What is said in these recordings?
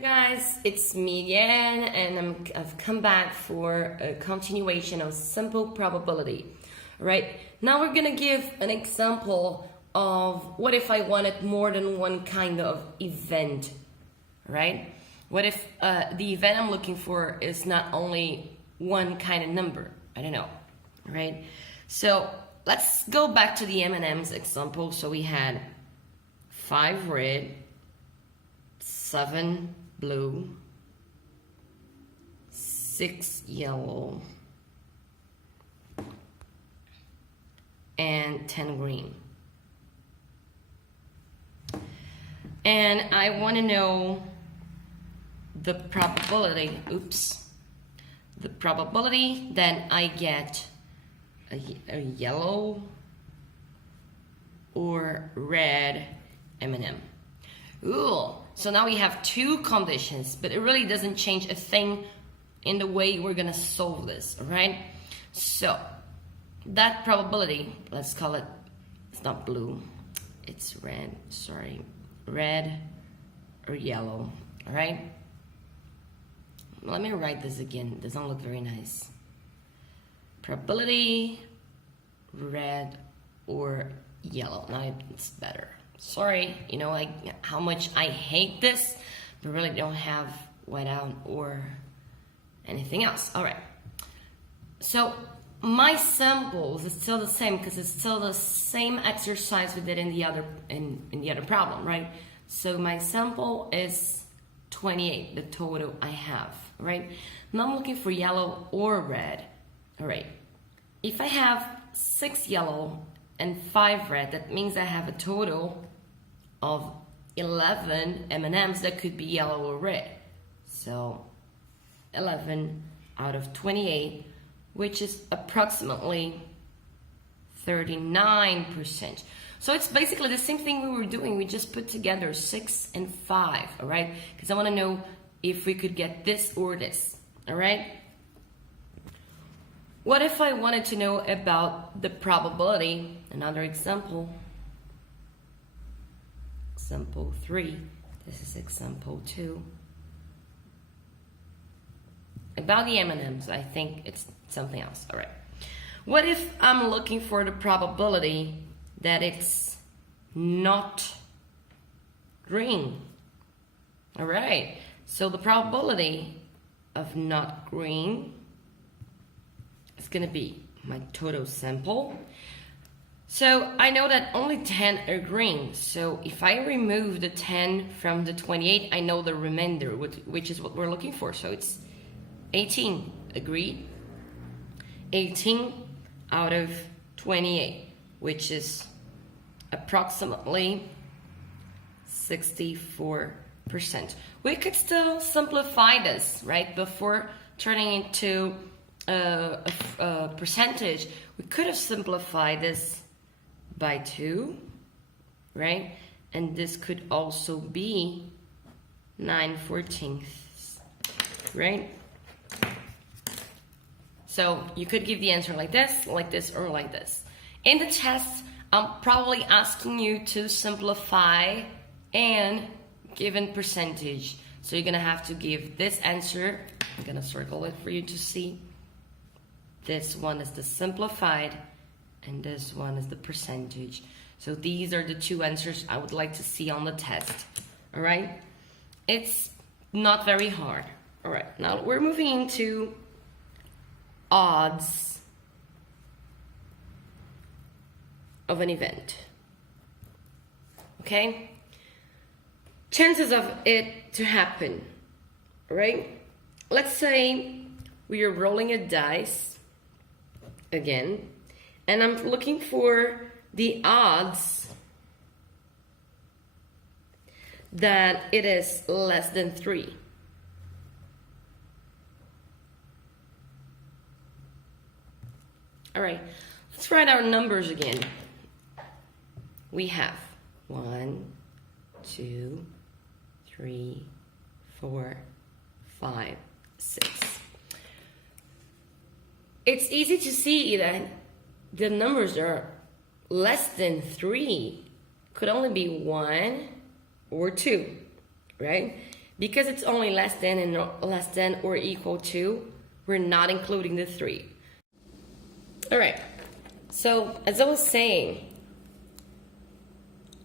Guys, it's me again, and I've come back for a continuation of simple probability. Right now, we're gonna give an example of what if I wanted more than one kind of event. Right? What if the event I'm looking for is not only one kind of number? I don't know. Right? So let's go back to the M&M's example. So we had 5 red, 7 blue, 6 yellow, and 10 green. And I want to know the probability, the probability that I get a yellow or red M&M. Ooh, so now we have two conditions, but it really doesn't change a thing in the way we're gonna solve this, all right? So that probability, let's call it, it's not blue, it's red, sorry, red or yellow, all right? Let me write this again, it doesn't look very nice. Probability, red or yellow, now it's better. Sorry, you know, like how much I hate this, but really don't have whiteout or anything else. All right. So my samples is still the same because it's still the same exercise we did in the other problem, right? So my sample is 28, the total I have, right? Now I'm looking for yellow or red. All right. If I have 6 yellow and 5 red, that means I have a total of 11 M&Ms that could be yellow or red. So 11 out of 28, which is approximately 39%. So it's basically the same thing we were doing. We just put together 6 and 5, all right? Because I want to know if we could get this or this, all right? What if I wanted to know about the probability? Another example. Example 3. This is example 2. About the M&Ms, I think it's something else. All right. What if I'm looking for the probability that it's not green? All right. So the probability of not green is going to be my total sample. So I know that only 10 are green. So if I remove the 10 from the 28, I know the remainder, which is what we're looking for. So it's 18, agreed? 18 out of 28, which is approximately 64%. We could still simplify this, right? Before turning into a percentage, we could have simplified this by 2, right? And this could also be 9/14, right? So you could give the answer like this, or like this. In the test, I'm probably asking you to simplify and give in percentage. So you're gonna have to give this answer. I'm gonna circle it for you to see. This one is the simplified, and this one is the percentage. So these are the two answers I would like to see on the test. All right? It's not very hard. All right, now we're moving into odds of an event. Okay? Chances of it to happen. Right? Let's say we are rolling a dice again, and I'm looking for the odds that it is less than 3. All right, let's write our numbers again. We have 1, 2, 3, 4, 5, 6. It's easy to see that the numbers are less than 3. Could only be 1 or 2, right? Because it's only less than and less than or equal to, we're not including the 3. All right, so as I was saying,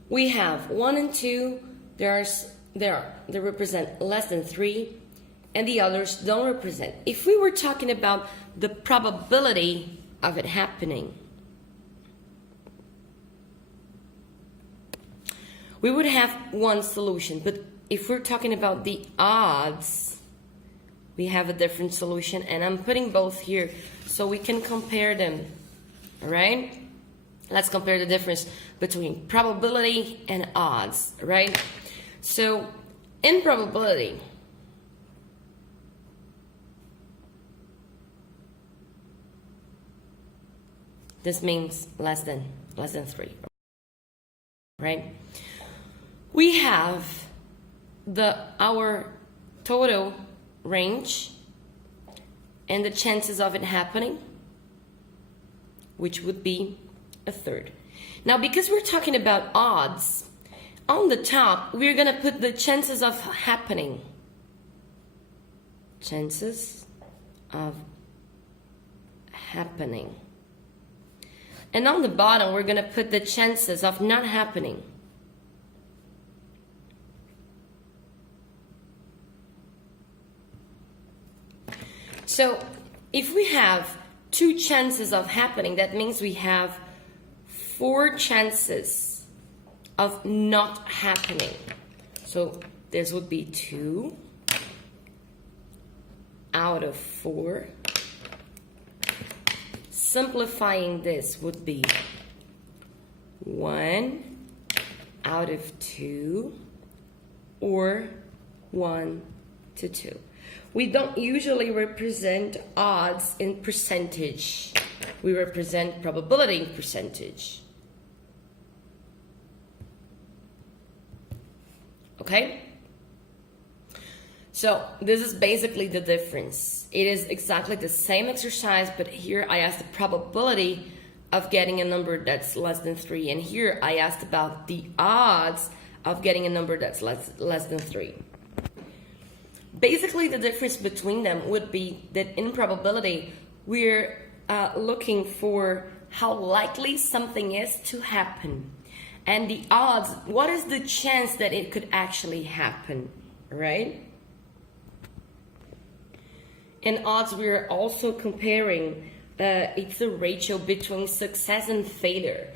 we have 1 and 2, they represent less than 3, and the others don't represent. If we were talking about the probability of it happening, we would have one solution, but if we're talking about the odds, we have a different solution, and I'm putting both here so we can compare them. All right, let's compare the difference between probability and odds. Right, so in probability, this means less than 3, right? We have our total range and the chances of it happening, which would be a third. Now, because we're talking about odds, on the top, we're gonna put the chances of happening. Chances of happening. And on the bottom, we're gonna put the chances of not happening. So if we have 2 chances of happening, that means we have 4 chances of not happening. So this would be 2 out of 4. Simplifying this would be 1 out of 2 or 1 to 2. We don't usually represent odds in percentage. We represent probability in percentage. Okay? So this is basically the difference. It is exactly the same exercise, but here I asked the probability of getting a number that's less than 3, and here I asked about the odds of getting a number that's less than 3. Basically, the difference between them would be that in probability, we're looking for how likely something is to happen. And the odds, what is the chance that it could actually happen, right? In odds, we're also comparing it's the ratio between success and failure.